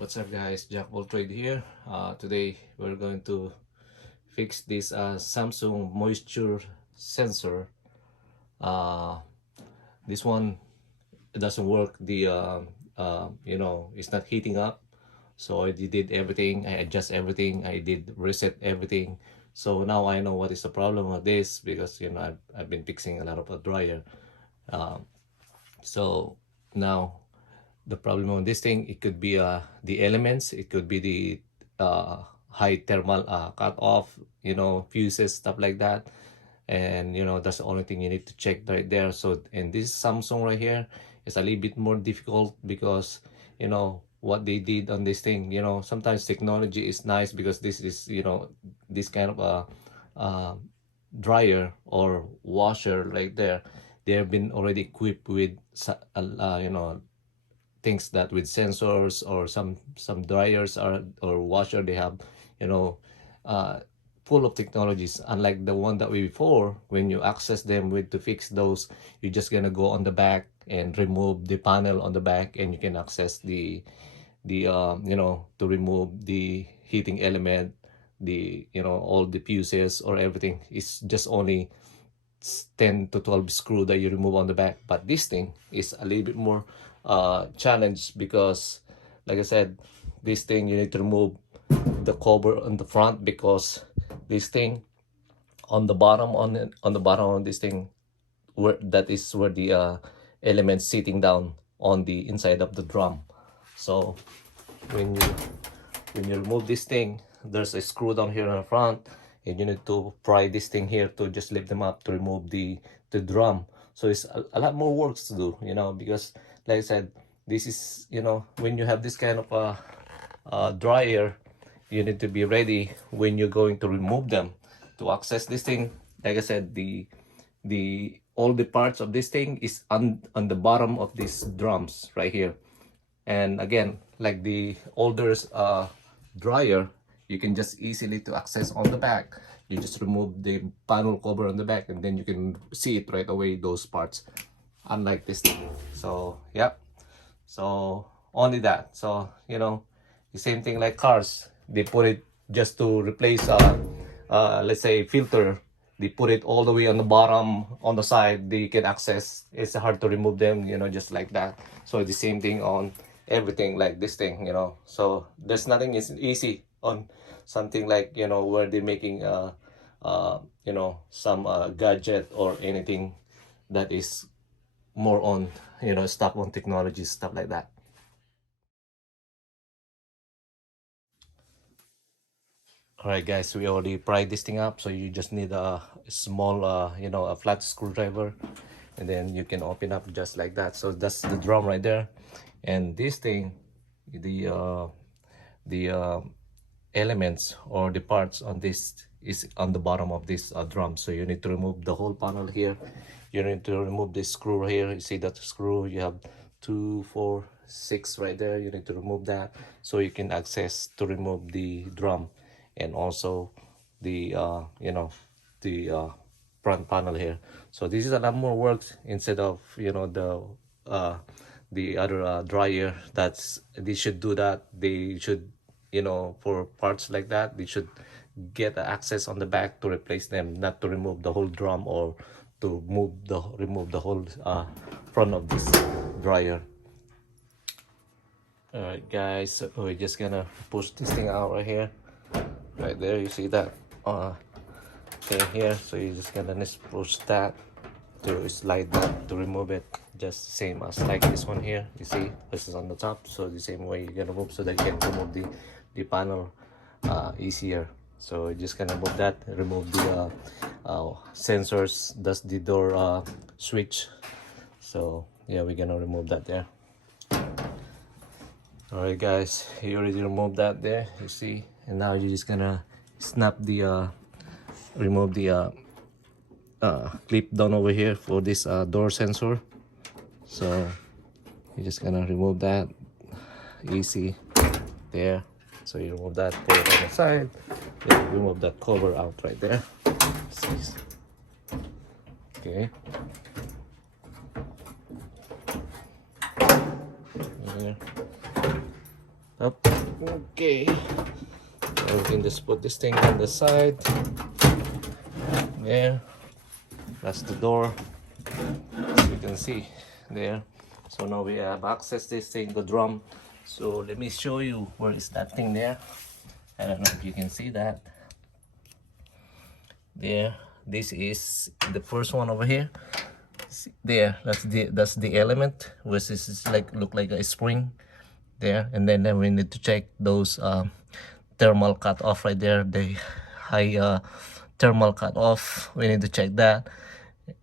What's up guys, Jack of all trade here. Today we're going to fix this Samsung moisture sensor. uh, this one doesn't work. It's not heating up. So I did everything, I adjust everything, I did reset everything. So now I know what is the problem with this, because I've been fixing a lot of a dryer. So now the problem on this thing, it could be the elements, it could be the high thermal cut off, fuses, stuff like that. And that's the only thing you need to check right there. So, and this Samsung right here is a little bit more difficult, because what they did on this thing, sometimes technology is nice, because this is this kind of a dryer or washer right there. They have been already equipped with things that with sensors, or some dryers or washer, they have you know uh, full of technologies, unlike the one that we before. When you access them with to fix those, you're just gonna go on the back and remove the panel on the back, and you can access the to remove the heating element, all the fuses or everything. It's just only 10 to 12 screw that you remove on the back. But this thing is a little bit more challenged, because like I said, this thing you need to remove the cover on the front, because this thing on the bottom, on the bottom of this thing, where that is where the elements sitting down on the inside of the drum. So when you remove this thing, there's a screw down here in the front, and you need to pry this thing here to just lift them up to remove the drum. So it's a lot more works to do, because like I said, this is, when you have this kind of a dryer, you need to be ready when you're going to remove them to access this thing. Like I said, the all the parts of this thing is on the bottom of these drums right here. And again, like the older dryer, you can just easily to access on the back. You just remove the panel cover on the back, and then you can see it right away, those parts, unlike this thing. So yeah, so only that. So the same thing like cars, they put it just to replace let's say filter. They put it all the way on the bottom, on the side, they can access. It's hard to remove them, just like that. So the same thing on everything like this thing. So there's nothing is easy on something like, where they're making some gadget or anything that is more on, stuff on technology, stuff like that. All right guys, we already pried this thing up, so you just need a small a flat screwdriver, and then you can open up just like that. So that's the drum right there. And this thing, the elements or the parts on this is on the bottom of this drum. So you need to remove the whole panel here. You need to remove this screw here. You see that screw, you have 2, 4, 6 right there. You need to remove that, so you can access to remove the drum, and also the the front panel here. So this is a lot more work, instead of the other dryer. That's, they should do that. They should, for parts like that, they should get access on the back to replace them, not to remove the whole drum, or to remove the whole front of this dryer. All right guys, so we're just gonna push this thing out right here, right there. You see that thing here? So you're just gonna push that to slide that to remove it, just same as like this one here. You see this is on the top, so the same way you're gonna move, so that you can remove the panel easier. So you're just gonna move that, remove the sensors, that's the door switch. So yeah, we're gonna remove that there. All right guys, you already removed that there, you see. And now you're just gonna snap the remove the clip down over here for this door sensor. So you're just gonna remove that, easy there. So you remove that, put it on the side, then remove that cover out right there. Okay, there. up. Okay, now we can just put this thing on the side. There, that's the door, as you can see there. So now we have access this thing, the drum. So let me show you where is that thing there. I don't know if you can see that there. This is the first one over here. See, there, that's the element, which is like look like a spring there. And then we need to check those thermal cut off right there, the high thermal cut off. We need to check that,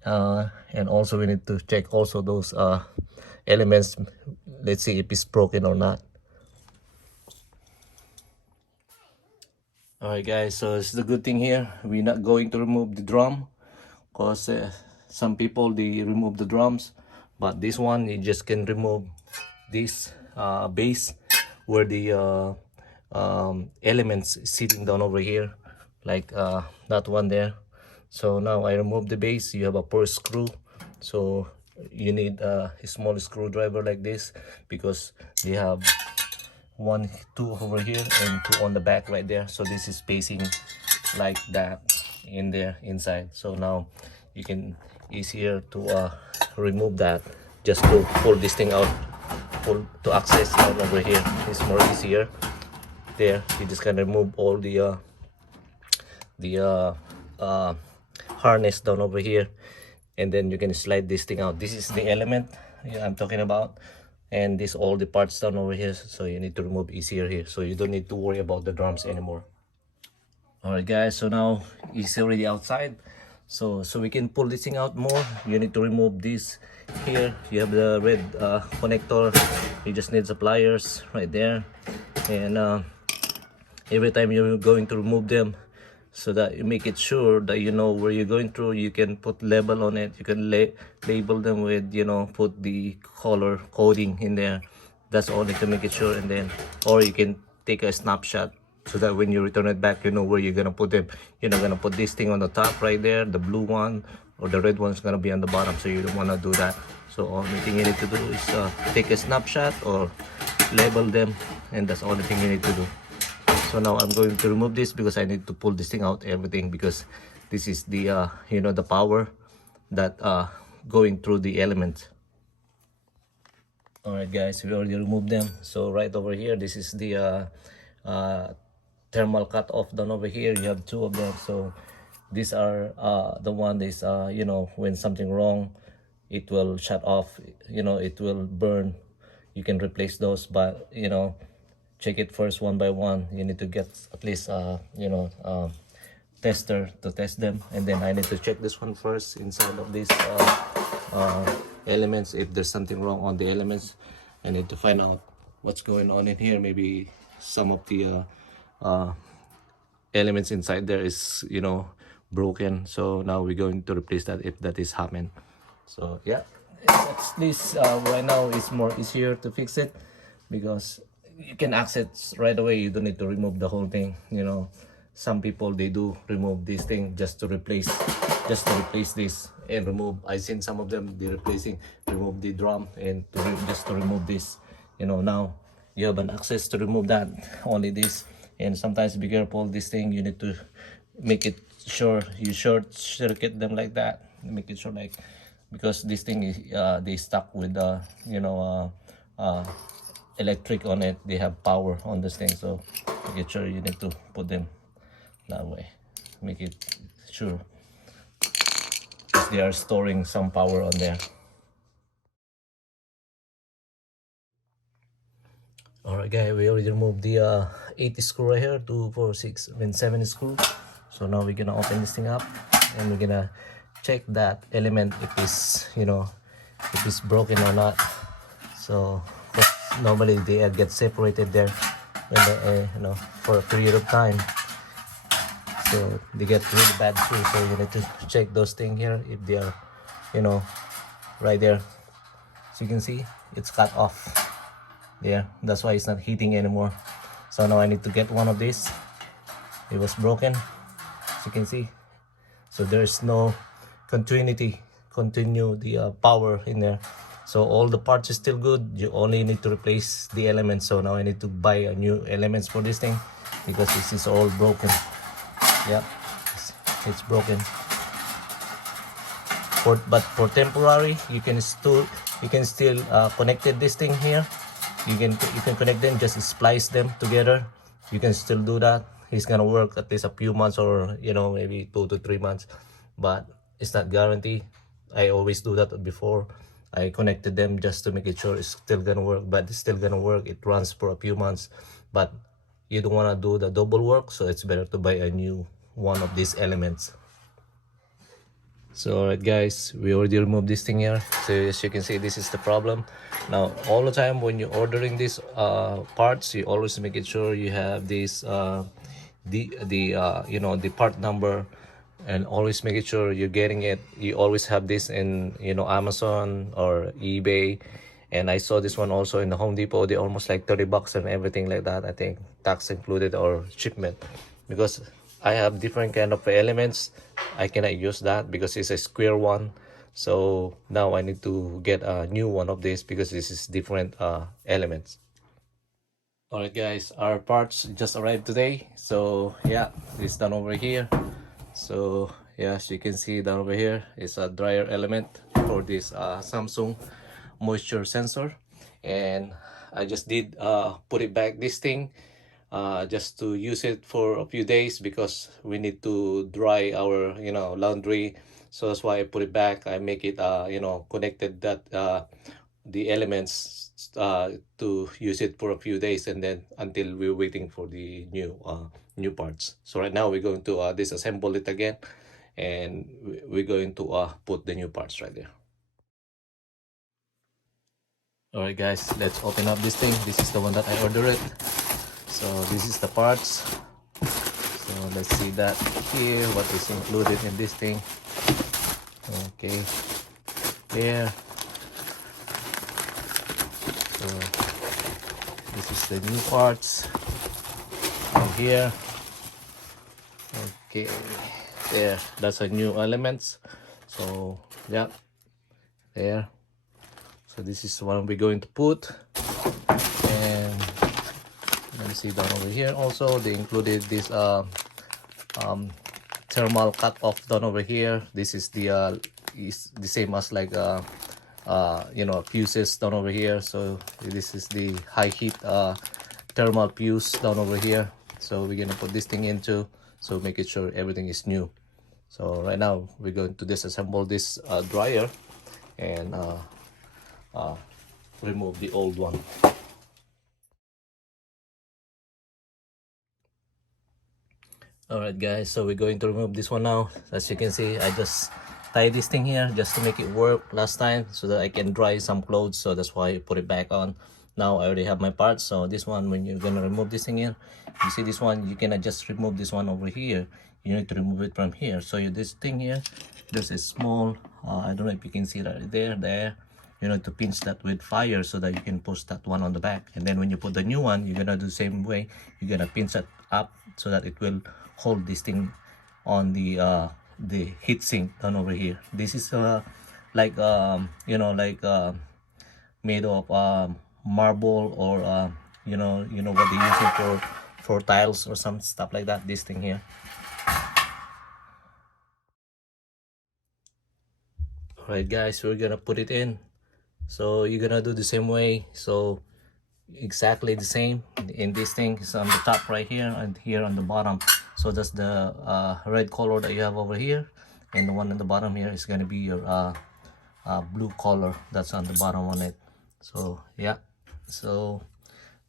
and also we need to check also those elements. Let's see if it's broken or not. Alright guys, so it's the good thing here, we're not going to remove the drum, because some people they remove the drums, but this one you just can remove this base where the elements sitting down over here, like that one there. So now I remove the base. You have a per screw, so you need a small screwdriver like this, because they have two over here and two on the back right there. So this is spacing like that in there inside. So now you can easier to remove that, just to pull this thing out, to access down over here. It's more easier there. You just can remove all the harness down over here, and then you can slide this thing out. This is the element I'm talking about, and this all the parts down over here, so you need to remove easier here, so you don't need to worry about the drums anymore. Alright guys, so now it's already outside, so we can pull this thing out more. You need to remove this here. You have the red connector. You just need the pliers right there, and every time you're going to remove them, so that you make it sure that you know where you're going through, you can put label on it. You can label them with, you know, put the color coding in there. That's only to make it sure. And then, or you can take a snapshot, so that when you return it back, you know where you're gonna put them. You're not gonna put this thing on the top right there, the blue one, or the red one's gonna be on the bottom, so you don't want to do that. So only thing you need to do is take a snapshot or label them, and that's the only thing you need to do. So now I'm going to remove this, because I need to pull this thing out, everything, because this is the you know, the power that going through the elements. Alright guys, we already removed them. So right over here, this is the thermal cut off down over here. You have two of them. So these are the one is you know, when something wrong, it will shut off, you know, it will burn. You can replace those, but you know, check it first one by one. You need to get at least you know, tester to test them. And then I need to check this one first inside of these elements. If there's something wrong on the elements, I need to find out what's going on in here. Maybe some of the elements inside there is, you know, broken. So now we're going to replace that if that is happening. So yeah, at least right now it's more easier to fix it, because you can access right away. You don't need to remove the whole thing. You know, some people they do remove this thing just to replace this and remove. I seen some of them they remove the drum and just to remove this. You know, now you have an access to remove that, only this. And sometimes be careful, this thing you need to make it sure you short circuit them like that. Make it sure, like, because this thing is they stuck with the, you know, electric on it. They have power on this thing, so make sure you need to put them that way. Make it sure, because they are storing some power on there. Alright guys, we already removed the 80 screw right here, 2, 4, 6, 7 screw. So now we're gonna open this thing up, and we're gonna check that element if it's, you know, if it's broken or not. So normally they get separated there when they, you know, for a period of time, so they get really bad too. So you need to check those things here if they are, you know, right there. So you can see it's cut off there. That's why it's not heating anymore. So now I need to get one of these. It was broken, as you can see. So there's no continue the power in there. So all the parts is still good, you only need to replace the elements. So now I need to buy a new elements for this thing because this is all broken. Yeah, it's broken. But for temporary, you can still connected this thing here. You can connect them, just splice them together. You can still do that. It's gonna work at least a few months, or maybe 2 to 3 months, but it's not guaranteed. I always do that before. I connected them just to make it sure it's still gonna work, but it's still gonna work. It runs for a few months, but you don't want to do the double work, so it's better to buy a new one of these elements. So alright guys, we already removed this thing here. So as you can see, this is the problem. Now all the time when you're ordering these parts, you always make it sure you have this the part number, and always make it sure you're getting it. You always have this in Amazon or eBay. And I saw this one also in the Home Depot. They almost like 30 bucks and everything like that, I think, tax included or shipment. Because I have different kind of elements, I cannot use that because it's a square one. So now I need to get a new one of this because this is different elements. Alright guys, our parts just arrived today. So yeah, it's done over here. So yeah, as you can see down over here is a dryer element for this Samsung moisture sensor. And I just did put it back this thing just to use it for a few days because we need to dry our laundry. So that's why I put it back. I make it connected that the elements to use it for a few days, and then until we're waiting for the new parts. So right now we're going to disassemble it again, and we're going to put the new parts right there. Alright guys, let's open up this thing. This is the one that I ordered. So this is the parts. So let's see that here, what is included in this thing. Okay, there. So this is the new parts right here. Okay, there, that's a new elements. So yeah, there. So this is what we're going to put. And let me see down over here also, they included this thermal cut off down over here. This is the same as like fuses down over here. So this is the high heat thermal fuse down over here. So we're gonna put this thing into, so make it sure everything is new. So right now we're going to disassemble this dryer and remove the old one. Alright guys, so we're going to remove this one now. As you can see, I just tied this thing here just to make it work last time so that I can dry some clothes. So that's why I put it back on. Now I already have my parts. So this one, when you're gonna remove this thing here, you see this one, you cannot just remove this one over here. You need to remove it from here. So this thing here, there's a small I don't know if you can see that there. You need to pinch that with fire so that you can push that one on the back. And then when you put the new one, you're gonna do the same way. You're gonna pinch it up so that it will hold this thing on the heat sink down over here. This is like made of marble, or what they use it for tiles or some stuff like that. This thing here. Alright guys, we're gonna put it in. So you're gonna do the same way. So exactly the same in this thing. Is on the top right here and here on the bottom. So that's the red color that you have over here, and the one on the bottom here is going to be your blue color that's on the bottom on it. So yeah, so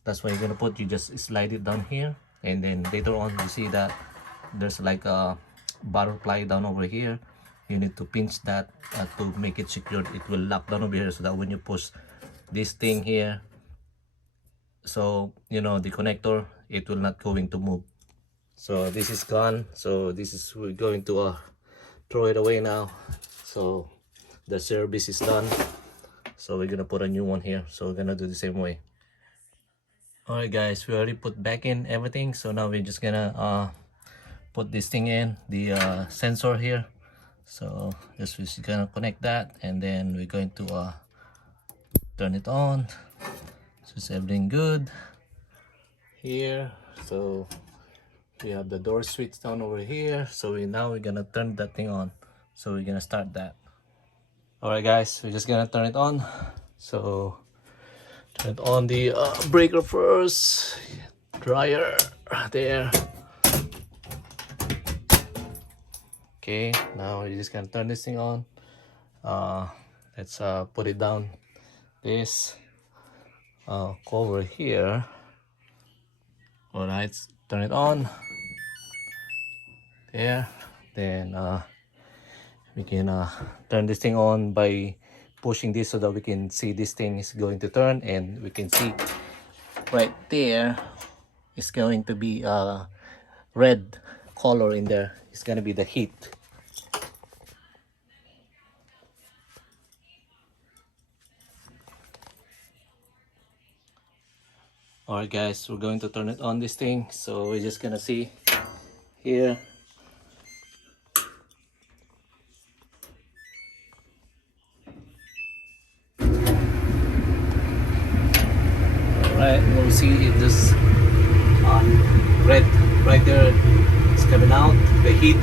that's what you're going to put. You just slide it down here, and then later on you see that there's like a butterfly down over here. You need to pinch that to make it secure. It will lock down over here so that when you push this thing here, so the connector, it will not going to move. So this is gone. So this is, we're going to throw it away now. So the service is done. So we're gonna put a new one here. So we're gonna do the same way. Alright guys, we already put back in everything. So now we're just gonna put this thing in, the sensor here. So just we're gonna connect that, and then we're going to turn it on. So it's everything good here. So we have the door switch down over here. So we're gonna turn that thing on. So we're gonna start that. Alright guys, we're just gonna turn it on. So turn it on the breaker first. Dryer there. Okay, now we're just gonna turn this thing on. Let's put it down. This cover here. Alright, turn it on. There. Then we can turn this thing on by pushing this so that we can see this thing is going to turn, and we can see right there is going to be a red color in there. It's gonna be the heat. Alright guys, we're going to turn it on this thing. So we're just gonna see here. Alright, we'll see if this red right there is coming out, the heat.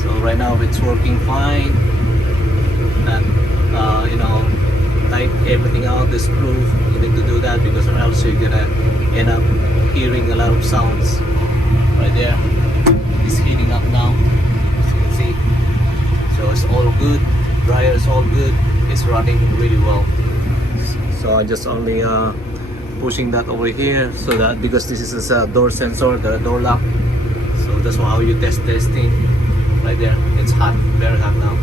So right now it's working fine. And you know, tight everything out, the screw. You need to do that because or else you're gonna end up hearing a lot of sounds. Right there, it's heating up now, as you can see. So it's all good. Dryer is all good. It's running really well. So I just only pushing that over here, so that because this is a door sensor, the door lock. So that's how you test this thing. Right there, it's hot, very hot now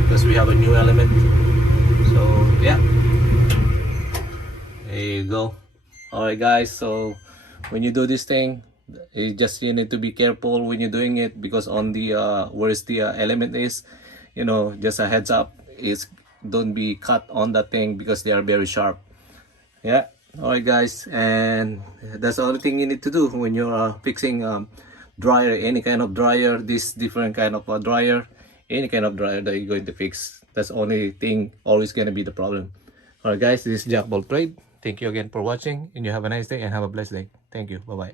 because we have a new element. So yeah, there you go. Alright guys, so when you do this thing, you need to be careful when you're doing it, because on the where's the element is, you know, just a heads up, is don't be cut on that thing because they are very sharp. Yeah. Alright guys, and that's the only thing you need to do when you're fixing dryer, any kind of dryer, this different kind of dryer, any kind of dryer that you're going to fix. That's the only thing always going to be the problem. Alright guys, this is Jack Bolt Trade. Thank you again for watching, and you have a nice day and have a blessed day. Thank you. Bye bye.